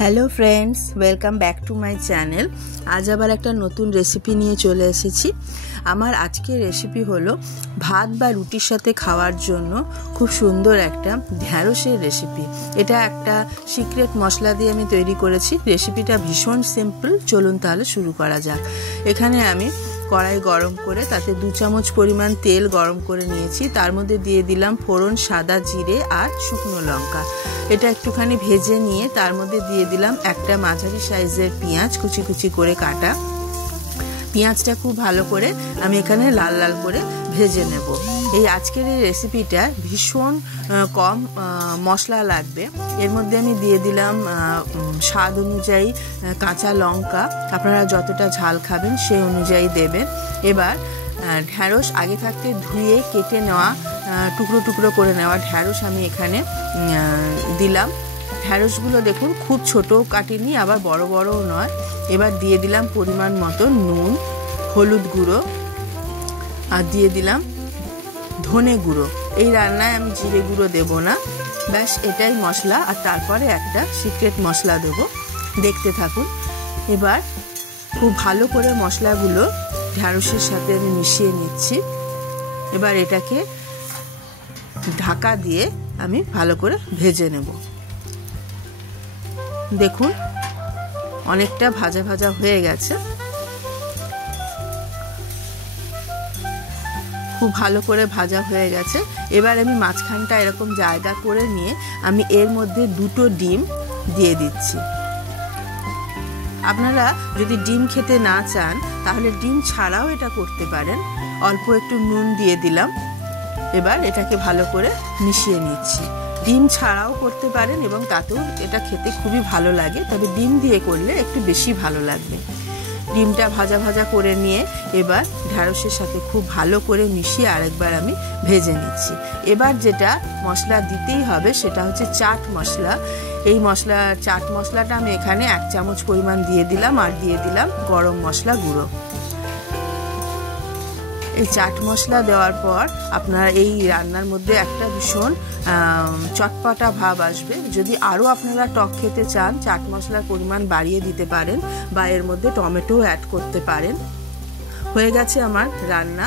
Hello friends, welcome back to my channel. আজ আবার একটা নতুন রেসিপি নিয়ে চলে এসেছি। আমার আজকের রেসিপি হলো ভাত বা রুটির সাথে খাওয়ার জন্য খুব সুন্দর একটা ঢ্যাঁড়সের রেসিপি। এটা একটা সিক্রেট মশলা দিয়ে আমি তৈরি করেছি। রেসিপিটা ভীষণ সিম্পল। চলুন তাহলে শুরু করা যাক। এখানে আমি কড়াই গরম করে তাতে 2 চামচ পরিমাণ তেল গরম করে নিয়েছি। তার মধ্যে দিয়ে দিলাম ফোড়ন, সাদা জিরে আর শুকনো লঙ্কা। এটা একটুখানি ভেজে নিয়ে তার মধ্যে দিয়ে দিলাম একটা মাঝারি সাইজের পেঁয়াজ, কুচি কুচি করে কাটা। পেঁয়াজটা খুব ভালো করে আমি এখানে লাল লাল করে ভেজে নেব। এই আজকের এই রেসিপিটা ভীষণ কম মশলা লাগবে। এর মধ্যে আমি দিয়ে দিলাম স্বাদ অনুযায়ী কাঁচা লঙ্কা। আপনারা যতটা ঝাল খাবেন সেই অনুযায়ী দেবেন। এবার ঢ্যাঁড়স আগে থাকতে ধুয়ে কেটে নেওয়া, টুকরো টুকরো করে নেওয়া ঢ্যাঁড়স আমি এখানে দিলাম। ঢ্যাঁড়সগুলো দেখুন খুব ছোটও কাটিনি, আবার বড় বড়ও নয়। এবার দিয়ে দিলাম পরিমাণ মতো নুন, হলুদ গুঁড়ো আর দিয়ে দিলাম ধনে গুঁড়ো। এই রান্নায় আমি জিরে গুঁড়ো দেব না, ব্যাস এটাই মশলা। আর তারপরে একটা সিক্রেট মশলা দেবো, দেখতে থাকুন। এবার খুব ভালো করে মশলাগুলো ঢ্যাঁড়সের সাথে আমি মিশিয়ে নিচ্ছি। এবার এটাকে ঢাকা দিয়ে আমি ভালো করে ভেজে নেব। দেখুন অনেকটা ভাজা ভাজা হয়ে গেছে। খুব ভালো করে ভাজা হয়ে গেছে। এবার আমি মাঝখানটা এরকম জায়গা করে নিয়ে আমি এর মধ্যে 2টো ডিম দিয়ে দিচ্ছি। আপনারা যদি ডিম খেতে না চান তাহলে ডিম ছাড়াও এটা করতে পারেন। অল্প একটু নুন দিয়ে দিলাম। এবার এটাকে ভালো করে মিশিয়ে নিচ্ছি। ডিম ছাড়াও করতে পারেন এবং তাতেও এটা খেতে খুবই ভালো লাগে, তবে ডিম দিয়ে করলে একটু বেশি ভালো লাগবে। ডিমটা ভাজা ভাজা করে নিয়ে এবার ঢ্যাঁড়সের সাথে খুব ভালো করে মিশিয়ে আরেকবার আমি ভেজে নিচ্ছি। এবার যেটা মশলা দিতেই হবে সেটা হচ্ছে চাট মশলা। এই চাট মশলাটা আমি এখানে 1 চামচ পরিমাণ দিয়ে দিলাম, আর দিয়ে দিলাম গরম মশলা গুঁড়ো। এই চাট মশলা দেওয়ার পর আপনার এই রান্নার মধ্যে একটা ভীষণ চটপটা ভাব আসবে। যদি আরও আপনারা টক খেতে চান চাট মশলার পরিমাণ বাড়িয়ে দিতে পারেন বা এর মধ্যে টমেটো অ্যাড করতে পারেন। হয়ে গেছে আমার রান্না।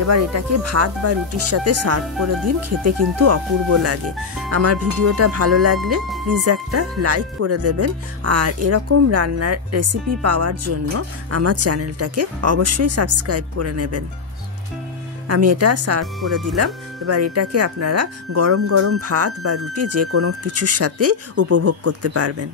এবার এটাকে ভাত বা রুটির সাথে সার্ভ করে দিন, খেতে কিন্তু অপূর্ব লাগে। আমার ভিডিওটা ভালো লাগলে প্লিজ একটা লাইক করে দেবেন, আর এরকম রান্নার রেসিপি পাওয়ার জন্য আমার চ্যানেলটাকে অবশ্যই সাবস্ক্রাইব করে নেবেন। আমি এটা সার্ভ করে দিলাম। এবার এটাকে আপনারা গরম গরম ভাত বা রুটি যে কোনো কিছুর সাথেই উপভোগ করতে পারবেন।